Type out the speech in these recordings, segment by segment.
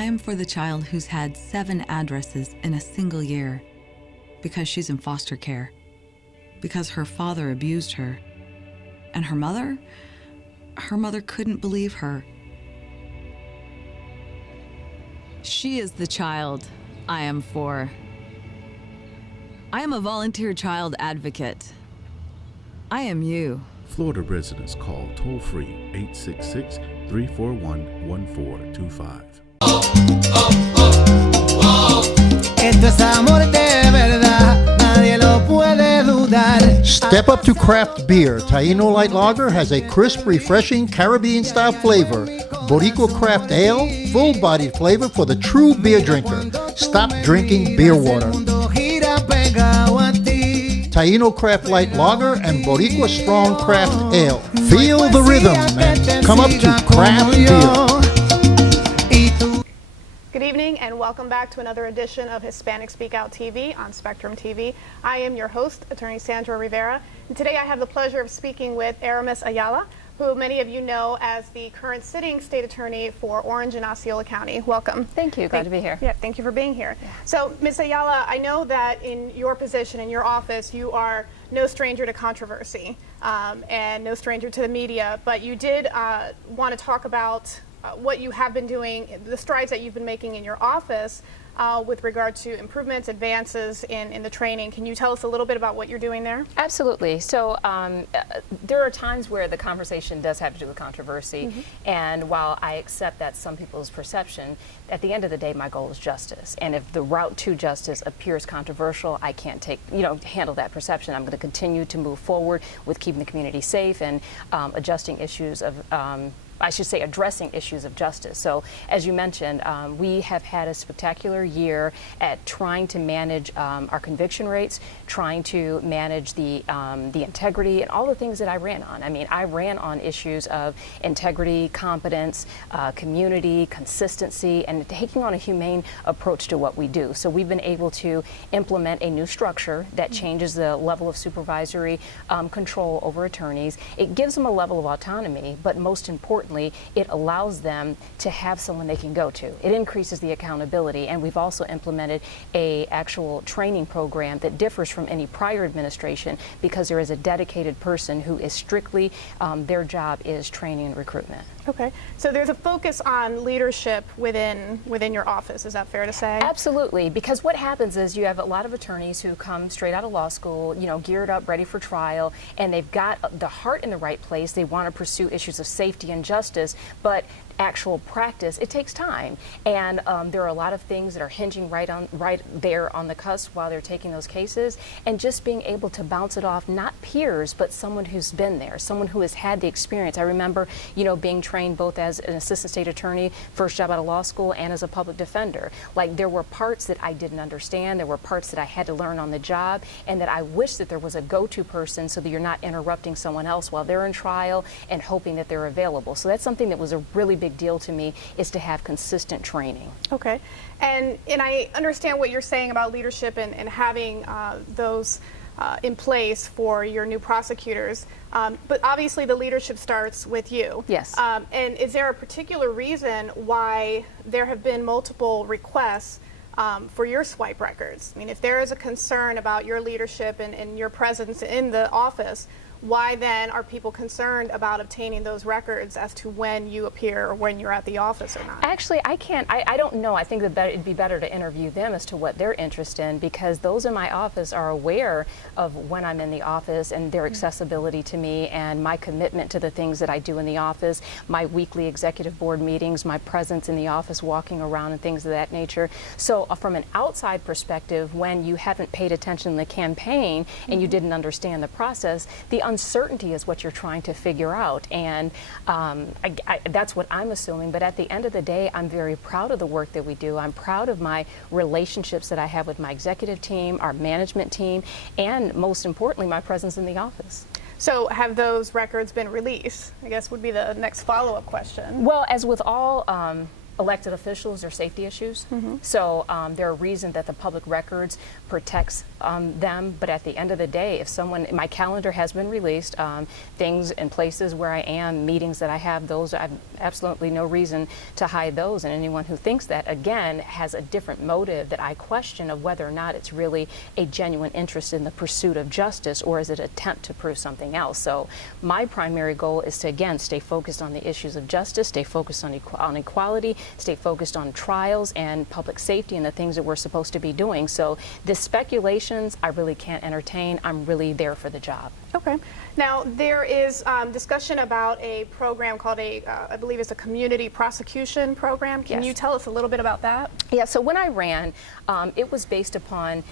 I am for the child who's had 7 addresses in a single year because she's in foster care, because her father abused her, and her mother couldn't believe her. She is the child I am for. I am a volunteer child advocate. I am you. Florida residents call toll-free 866-341-1425. Esto es amor de verdad, nadie lo puede dudar. Step up to craft beer. Taino Light Lager has a crisp, refreshing Caribbean-style flavor. Boricua Craft Ale, full-bodied flavor for the true beer drinker. Stop drinking beer water. Taino Craft Light Lager and Boricua Strong Craft Ale. Feel the rhythm and come up to craft beer. Good evening and welcome back to another edition of Hispanic Speak Out TV on Spectrum TV. I am your host, Attorney Sandra Rivera, and today I have the pleasure of speaking with Aramis Ayala, who many of you know as the current sitting state attorney for Orange and Osceola County. Welcome. Thank you. Glad to be here. Yeah, thank you for being here. Yeah. So, Ms. Ayala, I know that in your position, in your office, you are no stranger to controversy and no stranger to the media, but you did want to talk about what you have been doing, the strides that you've been making in your office with regard to improvements, advances in the training. Can you tell us a little bit about what you're doing there? Absolutely. So there are times where the conversation does have to do with controversy, and while I accept that some people's perception, at the end of the day, my goal is justice. And if the route to justice appears controversial, I can't handle that perception. I'm going to continue to move forward with keeping the community safe and addressing issues of addressing issues of justice. So, as you mentioned, we have had a spectacular year at trying to manage our conviction rates, trying to manage the integrity, and all the things that I ran on. I mean, I ran on issues of integrity, competence, community, consistency, and taking on a humane approach to what we do. So we've been able to implement a new structure that changes the level of supervisory control over attorneys. It gives them a level of autonomy, but most importantly, it allows them to have someone they can go to. It increases the accountability, and we've also implemented a actual training program that differs from any prior administration because there is a dedicated person who is strictly, their job is training and recruitment. Okay, so there's a focus on leadership within your office, is that fair to say? Absolutely, because what happens is you have a lot of attorneys who come straight out of law school, geared up, ready for trial, and they've got the heart in the right place. They want to pursue issues of safety and justice, but actual practice, it takes time, and there are a lot of things that are hinging right there on the cusp while they're taking those cases, and just being able to bounce it off, not peers, but someone who's been there, someone who has had the experience. I remember, being trained both as an assistant state attorney, first job out of law school, and as a public defender. Like, there were parts that I didn't understand, there were parts that I had to learn on the job, and that I wish that there was a go-to person so that you're not interrupting someone else while they're in trial and hoping that they're available. So that's something that was a really big deal to me, is to have consistent training. Okay, and I understand what you're saying about leadership and having those in place for your new prosecutors, but obviously the leadership starts with you. Yes. And is there a particular reason why there have been multiple requests for your swipe records? I mean, if there is a concern about your leadership and your presence in the office, why then are people concerned about obtaining those records as to when you appear or when you're at the office or not? Actually, I don't know. I think that it'd be better to interview them as to what they're interested in, because those in my office are aware of when I'm in the office and their accessibility to me and my commitment to the things that I do in the office, my weekly executive board meetings, my presence in the office, walking around and things of that nature. So from an outside perspective, when you haven't paid attention in the campaign and you didn't understand the process, the uncertainty is what you're trying to figure out, and that's what I'm assuming. But at the end of the day, I'm very proud of the work that we do. I'm proud of my relationships that I have with my executive team, our management team, and most importantly, my presence in the office. So have those records been released? I guess would be the next follow-up question. Well, as with all elected officials, there are safety issues. So there are reasons that the public records protects them, but at the end of the day, if someone, my calendar has been released, things and places where I am, meetings that I have, those, I have absolutely no reason to hide those, and anyone who thinks that, again, has a different motive that I question of whether or not it's really a genuine interest in the pursuit of justice, or is it an attempt to prove something else. So my primary goal is to, again, stay focused on the issues of justice, stay focused on equality, stay focused on trials and public safety and the things that we're supposed to be doing. So the speculations I really can't entertain. I'm really there for the job. Okay. Now, there is discussion about a program called I believe it's a community prosecution program. Can you tell us a little bit about that? Yeah, so when I ran, it was based upon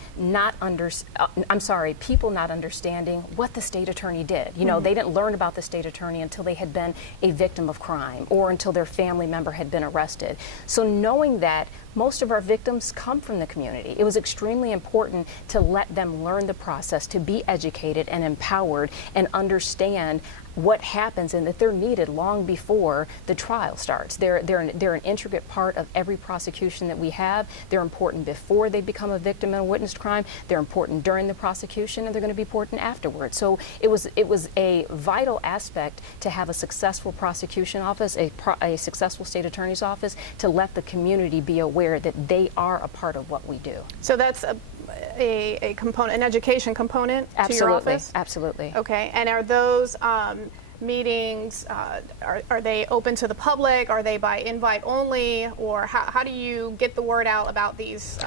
people not understanding what the state attorney did. You know, they didn't learn about the state attorney until they had been a victim of crime or until their family member had been arrested. So knowing that most of our victims come from the community, it was extremely important to let them learn the process, to be educated and empowered and understand what happens and that they're needed long before the trial starts. They're an intricate part of every prosecution that we have. They're important before they become a victim in a witnessed crime. They're important during the prosecution, and they're going to be important afterwards. So it was a vital aspect to have a successful prosecution office, a successful state attorney's office, to let the community be aware that they are a part of what we do. So that's a component, an education component to your office? Absolutely. Okay, and are those meetings, are they open to the public? Are they by invite only? Or how do you get the word out about these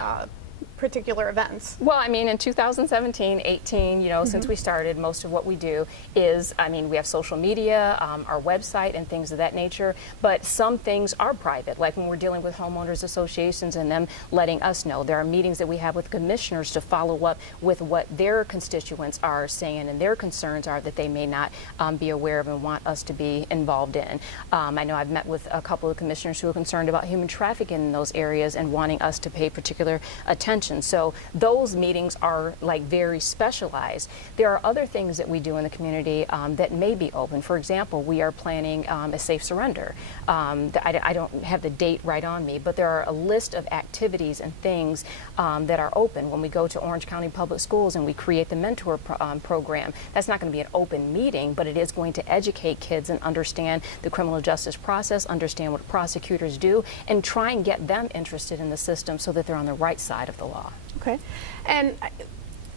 particular events? Well, I mean, in 2017, 18, you know, since we started, most of what we do is, I mean, we have social media, our website and things of that nature, but some things are private, like when we're dealing with homeowners associations and them letting us know. There are meetings that we have with commissioners to follow up with what their constituents are saying and their concerns are that they may not be aware of and want us to be involved in. I know I've met with a couple of commissioners who are concerned about human trafficking in those areas and wanting us to pay particular attention. So those meetings are like very specialized. There are other things that we do in the community that may be open. For example, we are planning a safe surrender. I don't have the date right on me, but there are a list of activities and things that are open. When we go to Orange County Public Schools and we create the mentor program, that's not going to be an open meeting, but it is going to educate kids and understand the criminal justice process, understand what prosecutors do, and try and get them interested in the system so that they're on the right side of the law. Okay. And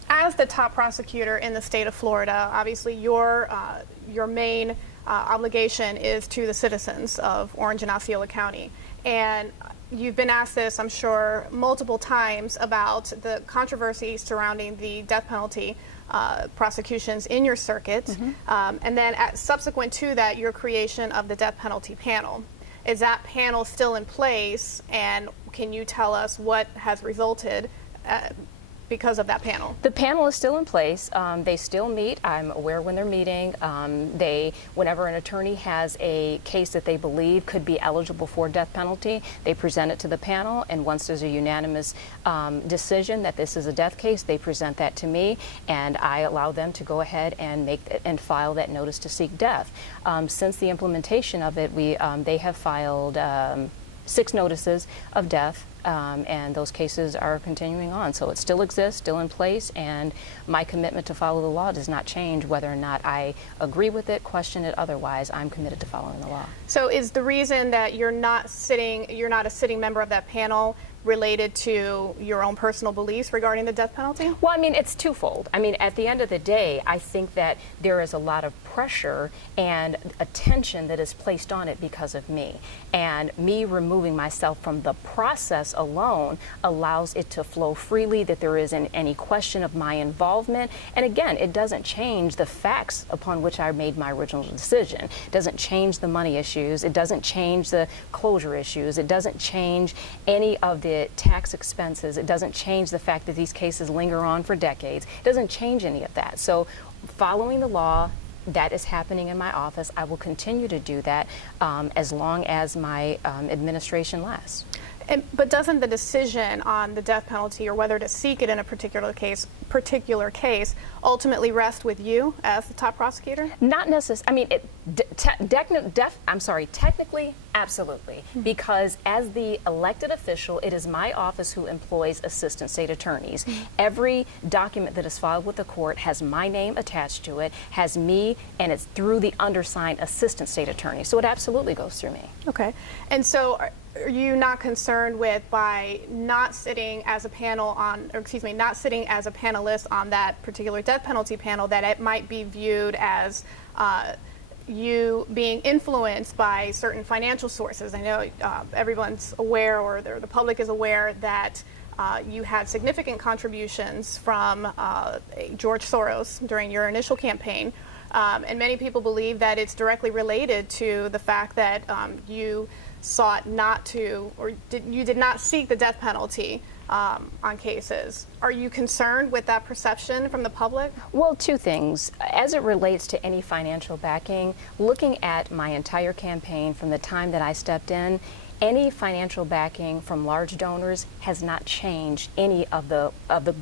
as the top prosecutor in the state of Florida, obviously your main obligation is to the citizens of Orange and Osceola County. And you've been asked this, I'm sure, multiple times about the controversy surrounding the death penalty prosecutions in your circuit. And then subsequent to that, your creation of the death penalty panel. Is that panel still in place, and can you tell us what has resulted because of that panel? The panel is still in place. They still meet. I'm aware when they're meeting. Whenever an attorney has a case that they believe could be eligible for death penalty, they present it to the panel, and once there's a unanimous decision that this is a death case, they present that to me, and I allow them to go ahead and file that notice to seek death. Since the implementation of it, they have filed 6 notices of death. And those cases are continuing on. So it still exists, still in place, and my commitment to follow the law does not change whether or not I agree with it, question it, otherwise. I'm committed to following the law. So is the reason that you're not a sitting member of that panel related to your own personal beliefs regarding the death penalty? Well, I mean, it's twofold. I mean, at the end of the day, I think that there is a lot of pressure and attention that is placed on it because of me. And me removing myself from the process alone allows it to flow freely, that there isn't any question of my involvement. And again, it doesn't change the facts upon which I made my original decision. It doesn't change the money issues. It doesn't change the closure issues. It doesn't change any of the tax expenses. It doesn't change the fact that these cases linger on for decades. It doesn't change any of that. So following the law, that is happening in my office. I will continue to do that as long as my administration lasts. But doesn't the decision on the death penalty or whether to seek it in a particular case ultimately rest with you as the top prosecutor? Not necessarily. I mean, technically, Absolutely, because as the elected official, it is my office who employs assistant state attorneys. Every document that is filed with the court has my name attached to it, has me, and it's through the undersigned assistant state attorney. So it absolutely goes through me. Okay. And so are you not concerned with, by not sitting as a panel on, or excuse me, not sitting as a panelist on that particular death penalty panel, that it might be viewed as you being influenced by certain financial sources? I know everyone's aware, or the public is aware, that you had significant contributions from George Soros during your initial campaign. And many people believe that it's directly related to the fact that you sought not to, or you did not seek the death penalty on cases. Are you concerned with that perception from the public? Well, two things. As it relates to any financial backing, looking at my entire campaign from the time that I stepped in, any financial backing from large donors has not changed any of the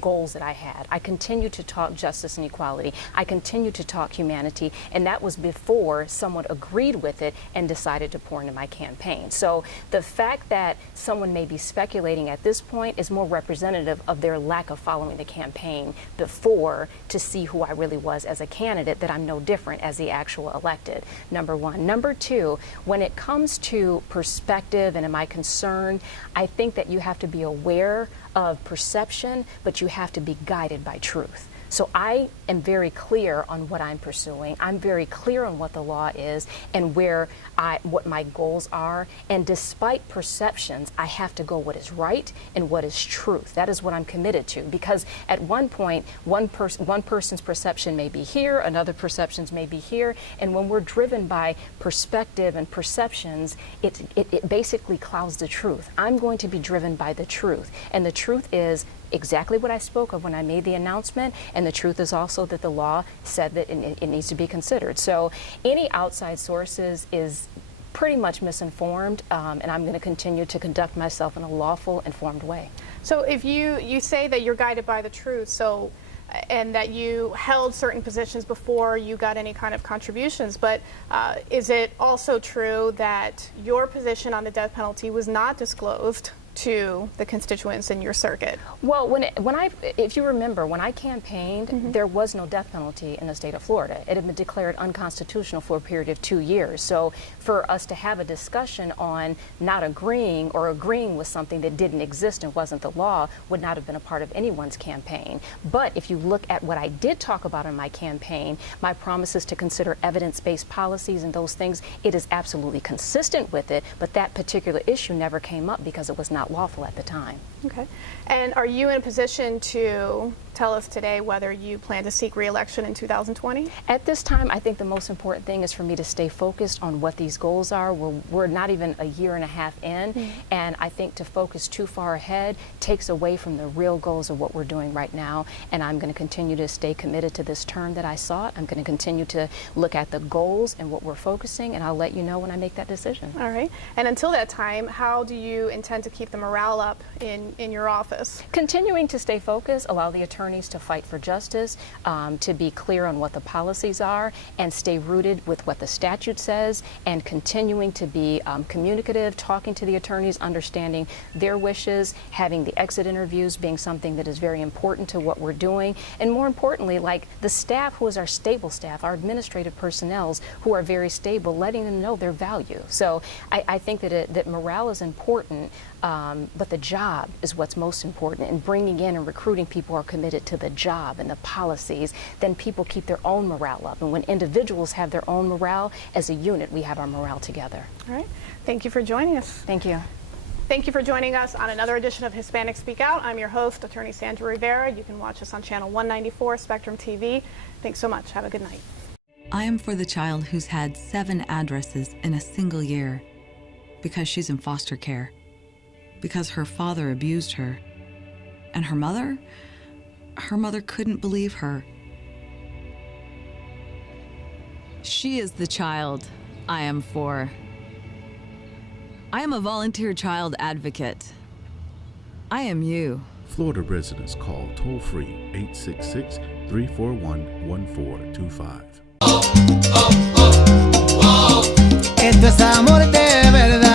goals that I had. I continue to talk justice and equality. I continue to talk humanity, and that was before someone agreed with it and decided to pour into my campaign. So the fact that someone may be speculating at this point is more representative of their lack of following the campaign before to see who I really was as a candidate, that I'm no different as the actual elected, number one. Number two, when it comes to perspective and am I concerned, I think that you have to be aware of perception, but you have to be guided by truth. So I am very clear on what I'm pursuing. I'm very clear on what the law is and what my goals are. And despite perceptions, I have to go what is right and what is truth. That is what I'm committed to. Because at one point, one person's perception may be here, another perceptions may be here. And when we're driven by perspective and perceptions, it basically clouds the truth. I'm going to be driven by the truth. And the truth is exactly what I spoke of when I made the announcement, and the truth is also that the law said that it needs to be considered. So any outside sources is pretty much misinformed, and I'm going to continue to conduct myself in a lawful, informed way. So if you say that you're guided by the truth, so, and that you held certain positions before you got any kind of contributions, but is it also true that your position on the death penalty was not disclosed to the constituents in your circuit? Well, if you remember, when I campaigned, there was no death penalty in the state of Florida. It had been declared unconstitutional for a period of 2 years. So for us to have a discussion on not agreeing or agreeing with something that didn't exist and wasn't the law would not have been a part of anyone's campaign. But if you look at what I did talk about in my campaign, my promises to consider evidence-based policies and those things, it is absolutely consistent with it, but that particular issue never came up because it was not lawful at the time. Okay. And are you in a position to tell us today whether you plan to seek re-election in 2020? At this time, I think the most important thing is for me to stay focused on what these goals are. We're not even a year and a half in, and I think to focus too far ahead takes away from the real goals of what we're doing right now, and I'm going to continue to stay committed to this term that I sought. I'm going to continue to look at the goals and what we're focusing, and I'll let you know when I make that decision. All right. And until that time, how do you intend to keep the morale up in your office? Continuing to stay focused, allow the attorneys to fight for justice, to be clear on what the policies are, and stay rooted with what the statute says, and continuing to be communicative, talking to the attorneys, understanding their wishes, having the exit interviews being something that is very important to what we're doing, and more importantly, like the staff who is our stable staff, our administrative personnel who are very stable, letting them know their value. So I think that morale is important, but the job is what's most important, and bringing in and recruiting people who are committed to the job and the policies. Then people keep their own morale up, and when individuals have their own morale, as a unit we have our morale together. All right. Thank you for joining us. Thank you. Thank you for joining us on another edition of Hispanic Speak Out. I'm your host, Attorney Sandra Rivera. You can watch us on channel 194, Spectrum TV. Thanks so much. Have a good night. I am for the child who's had 7 addresses in a single year because she's in foster care, because her father abused her, and her mother couldn't believe her. She is the child I am for. I am a volunteer child advocate. I am you. Florida residents call toll-free 866-341-1425. Esto es amor de verdad.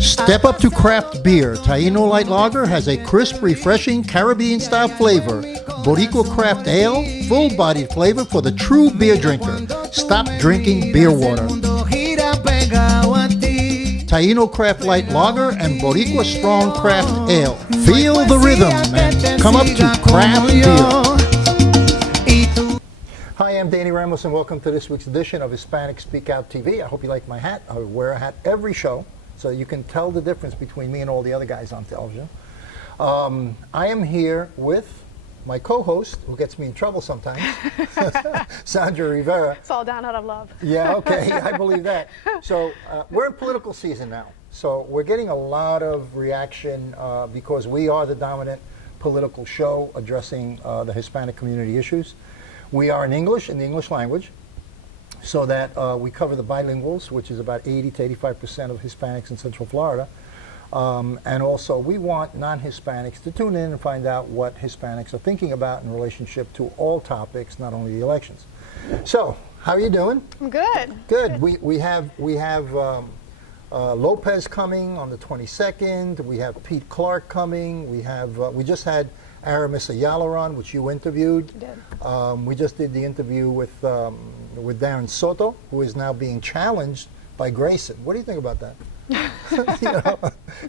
Step up to craft beer. Taino Light Lager has a crisp, refreshing Caribbean-style flavor. Boricua Craft Ale, full-bodied flavor for the true beer drinker. Stop drinking beer water. Taino Craft Light Lager and Boricua Strong Craft Ale. Feel the rhythm and come up to craft beer. Hi, I'm Danny Ramos and welcome to this week's edition of Hispanic Speak Out TV. I hope you like my hat. I wear a hat every show so you can tell the difference between me and all the other guys on television. I am here with my co-host, who gets me in trouble sometimes, Sandra Rivera. It's all down out of love. Yeah, okay, I believe that. So we're in political season now. So we're getting a lot of reaction because we are the dominant political show addressing the Hispanic community issues. We are in English, in the English language, so that we cover the bilinguals, which is about 80 to 85% of Hispanics in Central Florida. And also, we want non-Hispanics to tune in and find out what Hispanics are thinking about in relationship to all topics, not only the elections. So, how are you doing? I'm good. Good. We have Lopez coming on the 22nd. We have Pete Clark coming. We just had Aramis Ayala on, which you interviewed. I did. We just did the interview with Darren Soto, who is now being challenged by Grayson. What do you think about that? You know,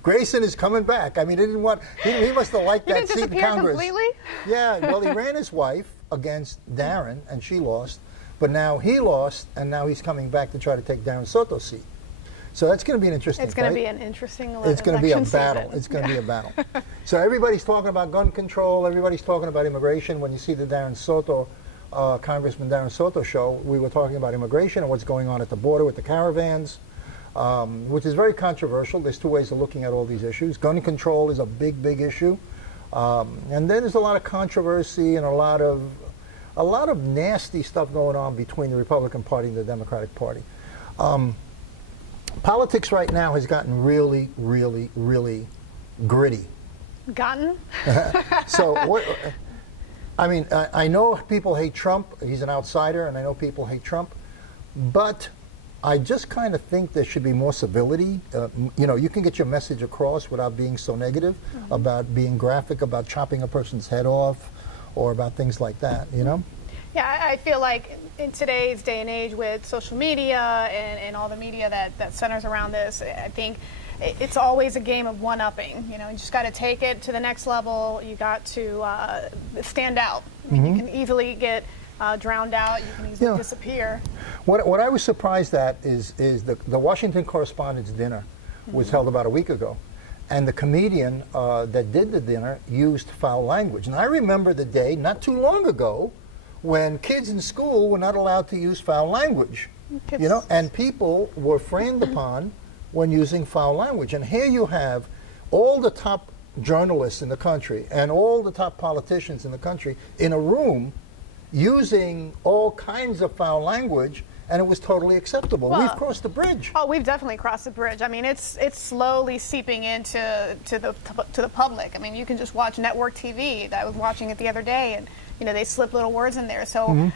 Grayson is coming back. I mean, he must have liked that seat in Congress. Completely? Yeah, well, he ran his wife against Darren, and she lost. But now he lost, and now he's coming back to try to take Darren Soto's seat. So that's going to be an interesting It's going to fight. be an interesting election. It's going to be a battle. Season. It's going to be a battle. So everybody's talking about gun control. Everybody's talking about immigration. When you see the Darren Soto, Congressman Darren Soto show, we were talking about immigration and what's going on at the border with the caravans, which is very controversial. There's two ways of looking at all these issues. Gun control is a big, big issue. And then there's a lot of controversy and a lot of nasty stuff going on between the Republican Party and the Democratic Party. Politics right now has gotten really, really, really gritty. Gotten? So, I know people hate Trump. He's an outsider, and I know people hate Trump. But I just kind of think there should be more civility. You know, you can get your message across without being so negative, about being graphic, about chopping a person's head off, or about things like that, you know? Yeah, I feel like in today's day and age with social media and all the media that centers around this, I think it's always a game of one-upping. You know, you just got to take it to the next level. You got to stand out. I mean, you can easily get drowned out. You can easily disappear. What I was surprised at is the Washington Correspondents' Dinner was held about a week ago. And the comedian that did the dinner used foul language. And I remember the day, not too long ago, when kids in school were not allowed to use foul language, you know, and people were frowned upon when using foul language. And here you have all the top journalists in the country and all the top politicians in the country in a room using all kinds of foul language, and it was totally acceptable. Well, we've crossed the bridge. Oh, we've definitely crossed the bridge. I mean, it's slowly seeping into the public. I mean, you can just watch network TV. I was watching it the other day, and you know, they slip little words in there. So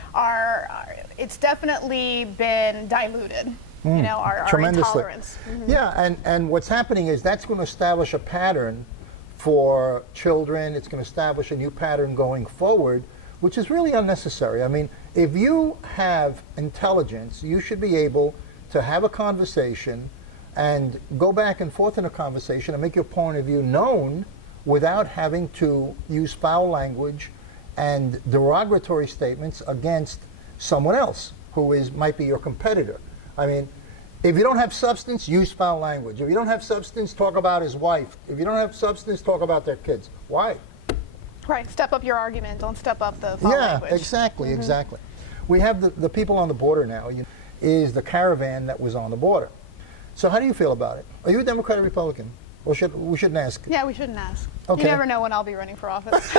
it's definitely been diluted. You know, our intolerance. Yeah, and what's happening is that's going to establish a pattern for children. It's going to establish a new pattern going forward, which is really unnecessary. I mean, if you have intelligence, you should be able to have a conversation and go back and forth in a conversation and make your point of view known without having to use foul language and derogatory statements against someone else who might be your competitor. I mean, if you don't have substance, use foul language. If you don't have substance, talk about his wife. If you don't have substance, talk about their kids. Why? Right, step up your argument, don't step up the foul language. Yeah, exactly, exactly. We have the people on the border now, is the caravan that was on the border. So how do you feel about it? Are you a Democrat or Republican? Or we shouldn't ask? Yeah, we shouldn't ask. Okay. You never know when I'll be running for office.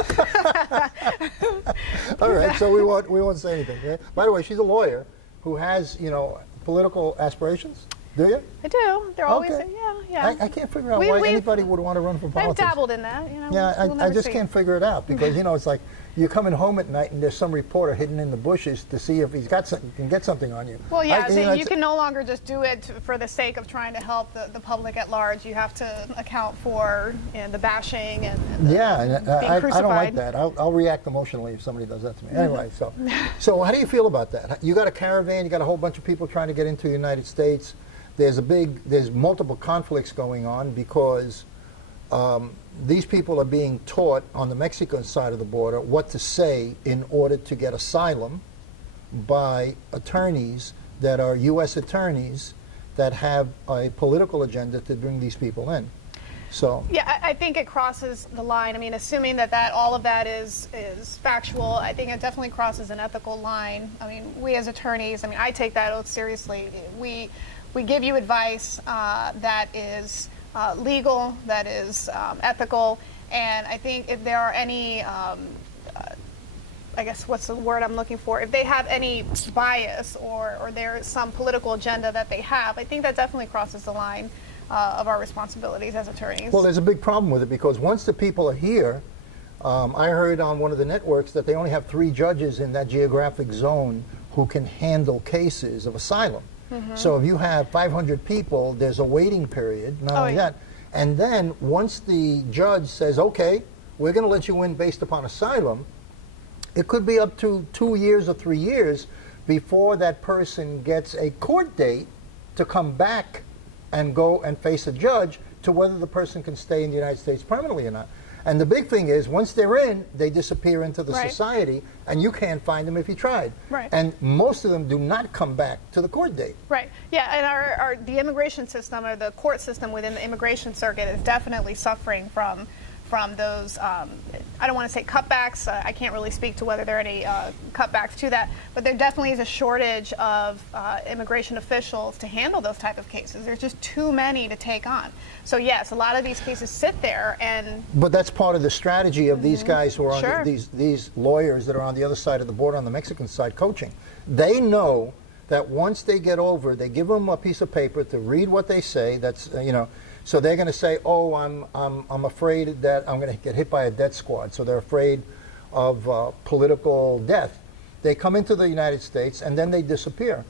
All right, so we won't say anything. Yeah? By the way, she's a lawyer who has, you know, political aspirations. Do you? I do. They're always, Okay. yeah. I can't figure out We- why we've- anybody would want to run for I've politics. dabbled in that. You know, Yeah, we'll I never just see. can't figure it out because, you know, it's like you're coming home at night and there's some reporter hidden in the bushes to see if he's got something, can get something on you. Well, yeah, you so know, you it's- can no longer just do it for the sake of trying to help the public at large. You have to account for the bashing and the Yeah, and being I crucified. don't like that. I'll react emotionally if somebody does that to me. Anyway, so how do you feel about that? You got a caravan, you got a whole bunch of people trying to get into the United States. There's multiple conflicts going on because these people are being taught on the Mexican side of the border what to say in order to get asylum by attorneys that are U.S. attorneys that have a political agenda to bring these people in. So Yeah, I think it crosses the line. I mean, assuming that all of that is factual, I think it definitely crosses an ethical line. I mean, we as attorneys, I mean, I take that oath seriously. We give you advice that is legal, that is ethical, and I think if there are any, I guess what's the word I'm looking for, if they have any bias or there's some political agenda that they have, I think that definitely crosses the line of our responsibilities as attorneys. well, there's a big problem with it because once the people are here, I heard on one of the networks that they only have 3 judges in that geographic zone who can handle cases of asylum. So if you have 500 people, there's a waiting period, not only yeah. that. And then once the judge says, okay, we're going to let you in based upon asylum, it could be up to 2 years or 3 years before that person gets a court date to come back and go and face a judge to whether the person can stay in the United States permanently or not. And the big thing is, once they're in, they disappear into the Right. society, and you can't find them if you tried. Right. And most of them do not come back to the court date. Right. Yeah, and the immigration system or the court system within the immigration circuit is definitely suffering from those, I don't want to say cutbacks. I can't really speak to whether there are any cutbacks to that, but there definitely is a shortage of immigration officials to handle those type of cases. There's just too many to take on. So yes, a lot of these cases sit there and... But that's part of the strategy of these guys who are on Sure. these lawyers that are on the other side of the border, on the Mexican side, coaching. They know that once they get over, they give them a piece of paper to read what they say. That's so they're going to say, "Oh, I'm afraid that I'm going to get hit by a death squad." So they're afraid of political death. They come into the United States and then they disappear.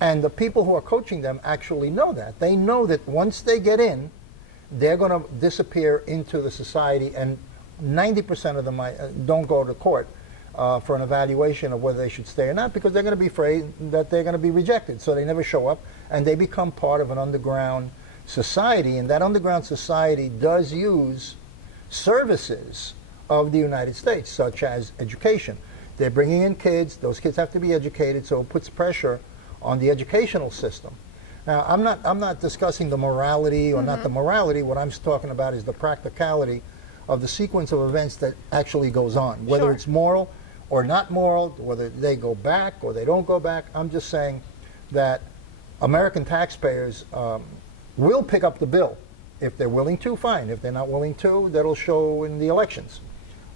And the people who are coaching them actually know that. They know that once they get in, they're going to disappear into the society, and 90% of them don't go to court for an evaluation of whether they should stay or not, because they're going to be afraid that they're going to be rejected. So they never show up, and they become part of an underground society, and that underground society does use services of the United States, such as education. They're bringing in kids. Those kids have to be educated, so it puts pressure on the educational system. Now, I'm not discussing the morality or not the morality. What I'm talking about is the practicality of the sequence of events that actually goes on, whether Sure. it's moral or not moral, whether they go back or they don't go back. I'm just saying that American taxpayers will pick up the bill. If they're willing to, fine. If they're not willing to, that'll show in the elections.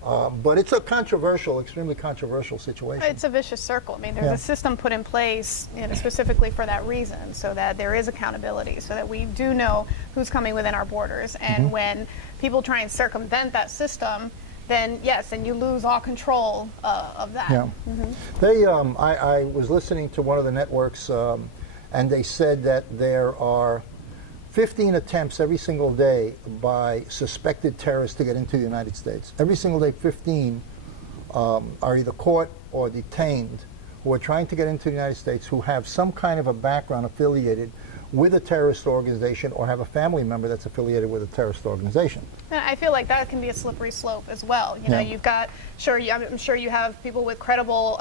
But it's a controversial, extremely controversial situation. It's a vicious circle. I mean, there's Yeah. a system put in place, specifically for that reason, so that there is accountability, so that we do know who's coming within our borders. And when people try and circumvent that system, then yes, and you lose all control of that. Yeah. They, I was listening to one of the networks, and they said that there are 15 attempts every single day by suspected terrorists to get into the United States. Every single day, 15 are either caught or detained who are trying to get into the United States, who have some kind of a background affiliated with a terrorist organization or have a family member that's affiliated with a terrorist organization. And I feel like that can be a slippery slope as well. You know, Yeah. you've got, I'm sure you have people with credible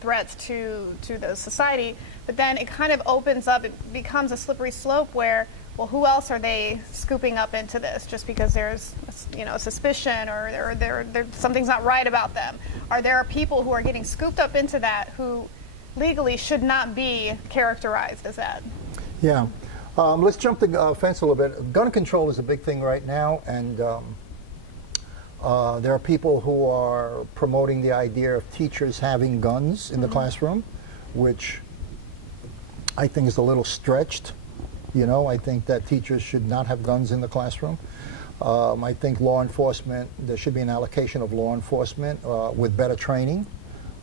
threats to the society, but then it kind of opens up, it becomes a slippery slope where, well, who else are they scooping up into this just because there's, a suspicion or something's not right about them? Are there people who are getting scooped up into that who legally should not be characterized as that? Yeah. Let's jump the fence a little bit. Gun control is a big thing right now, and there are people who are promoting the idea of teachers having guns in the classroom, which I think is a little stretched. You know, I think that teachers should not have guns in the classroom. I think law enforcement, there should be an allocation of law enforcement with better training.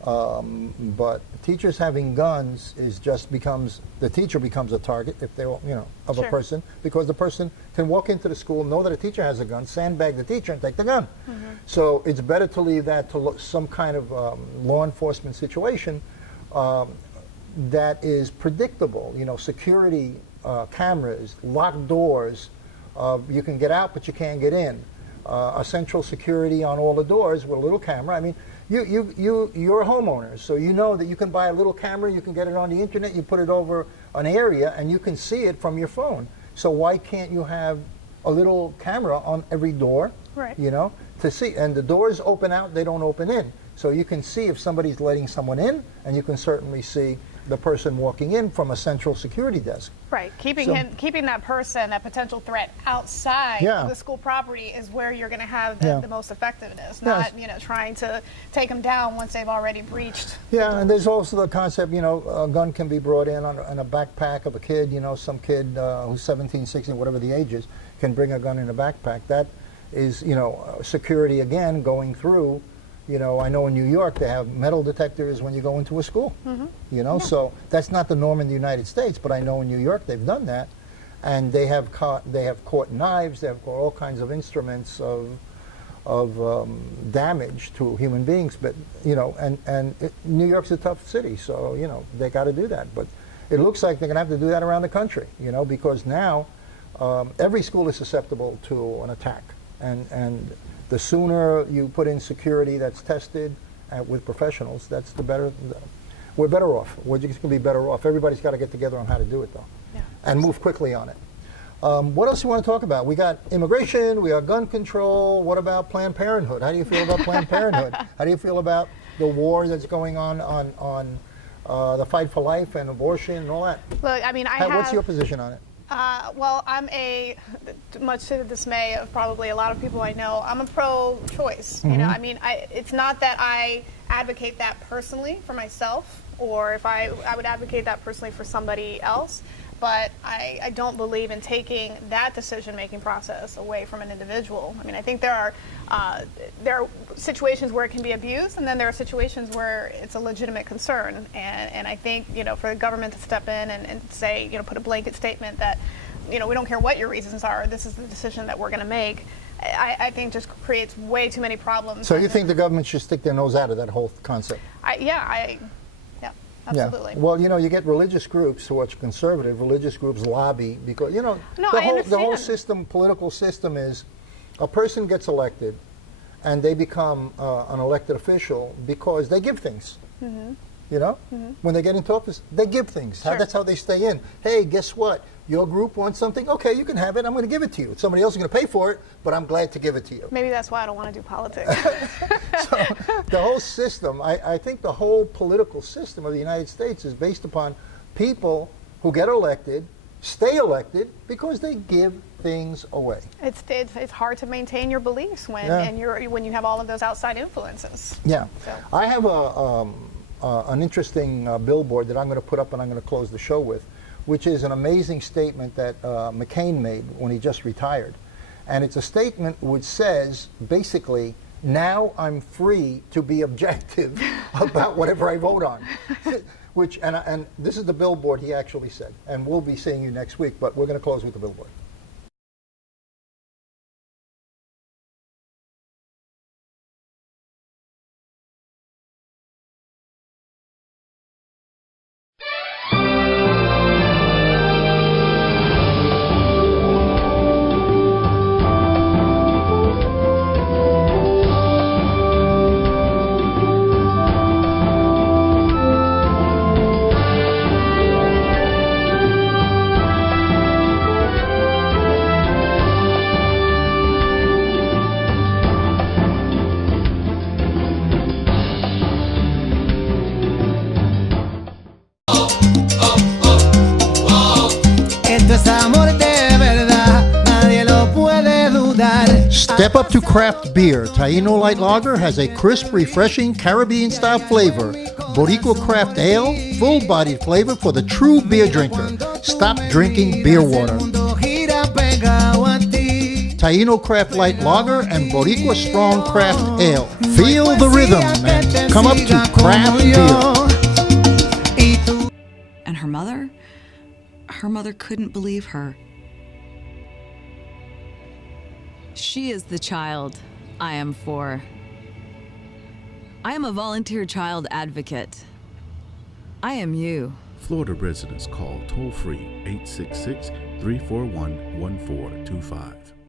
But teachers having guns is just becomes, the teacher becomes a target if they, of a person, because the person can walk into the school, know that a teacher has a gun, sandbag the teacher and take the gun. So it's better to leave that to some kind of law enforcement situation that is predictable. You know, security cameras, locked doors, you can get out but you can't get in. A central security on all the doors with a little camera. I mean, you're a homeowner, so you know that you can buy a little camera, you can get it on the internet, you put it over an area, and you can see it from your phone. So why can't you have a little camera on every door, you know, to see? And the doors open out, they don't open in. So you can see if somebody's letting someone in, and you can certainly see the person walking in from a central security desk. Right, keeping that person, that potential threat outside of the school property is where you're going to have the most effectiveness, not trying to take them down once they've already breached. Yeah, and there's also the concept, a gun can be brought in on a backpack of a kid, some kid who's 17, 16, whatever the age is, can bring a gun in a backpack. That is, security again going through. I know in New York they have metal detectors when you go into a school. So that's not the norm in the United States, but I know in New York they've done that, and they have caught knives, they have caught all kinds of instruments of damage to human beings. But New York's a tough city, so they got to do that. But it looks like they're going to have to do that around the country, because now every school is susceptible to an attack, and the sooner you put in security that's tested with professionals, that's the better. We're better off. We're just going to be better off. Everybody's got to get together on how to do it, though, and move quickly on it. What else do you want to talk about? We got immigration, we got gun control. What about Planned Parenthood? How do you feel about Planned Parenthood? How do you feel about the war that's going on the fight for life and abortion and all that? Look, I mean, what's your position on it? Well, I'm much to the dismay of probably a lot of people I know, I'm a pro-choice. I mean, it's not that I advocate that personally for myself, or if I would advocate that personally for somebody else, but I don't believe in taking that decision-making process away from an individual. I mean, I think there are situations where it can be abused, and then there are situations where it's a legitimate concern. And I think, for the government to step in and say, put a blanket statement that, we don't care what your reasons are, this is the decision that we're going to make, I think just creates way too many problems. So you think the government should stick their nose out of that whole concept? Yeah, absolutely. Yeah. Well, you get religious groups who are conservative. Religious groups lobby because the whole system, political system, is a person gets elected, and they become an elected official because they give things. When they get into office, they give things. That's how they stay in. Hey, guess what? Your group wants something. Okay, you can have it. I'm going to give it to you. Somebody else is going to pay for it, but I'm glad to give it to you. Maybe that's why I don't want to do politics. So the whole system, I think the whole political system of the United States is based upon people who get elected, stay elected, because they give things away. It's hard to maintain your beliefs when you have all of those outside influences. Yeah. So. I have an interesting billboard that I'm going to put up and I'm going to close the show with, which is an amazing statement that McCain made when he just retired. And it's a statement which says, basically, now I'm free to be objective about whatever I vote on. And this is the billboard he actually said. And we'll be seeing you next week, but we're going to close with the billboard. Step up to craft beer. Taino Light Lager has a crisp, refreshing Caribbean-style flavor. Boricua Craft Ale, full-bodied flavor for the true beer drinker. Stop drinking beer water. Taino Craft Light Lager and Boricua Strong Craft Ale. Feel the rhythm and come up to craft beer. And her mother couldn't believe her. She is the child I am for. I am a volunteer child advocate. I am you. Florida residents call toll-free 866-341-1425.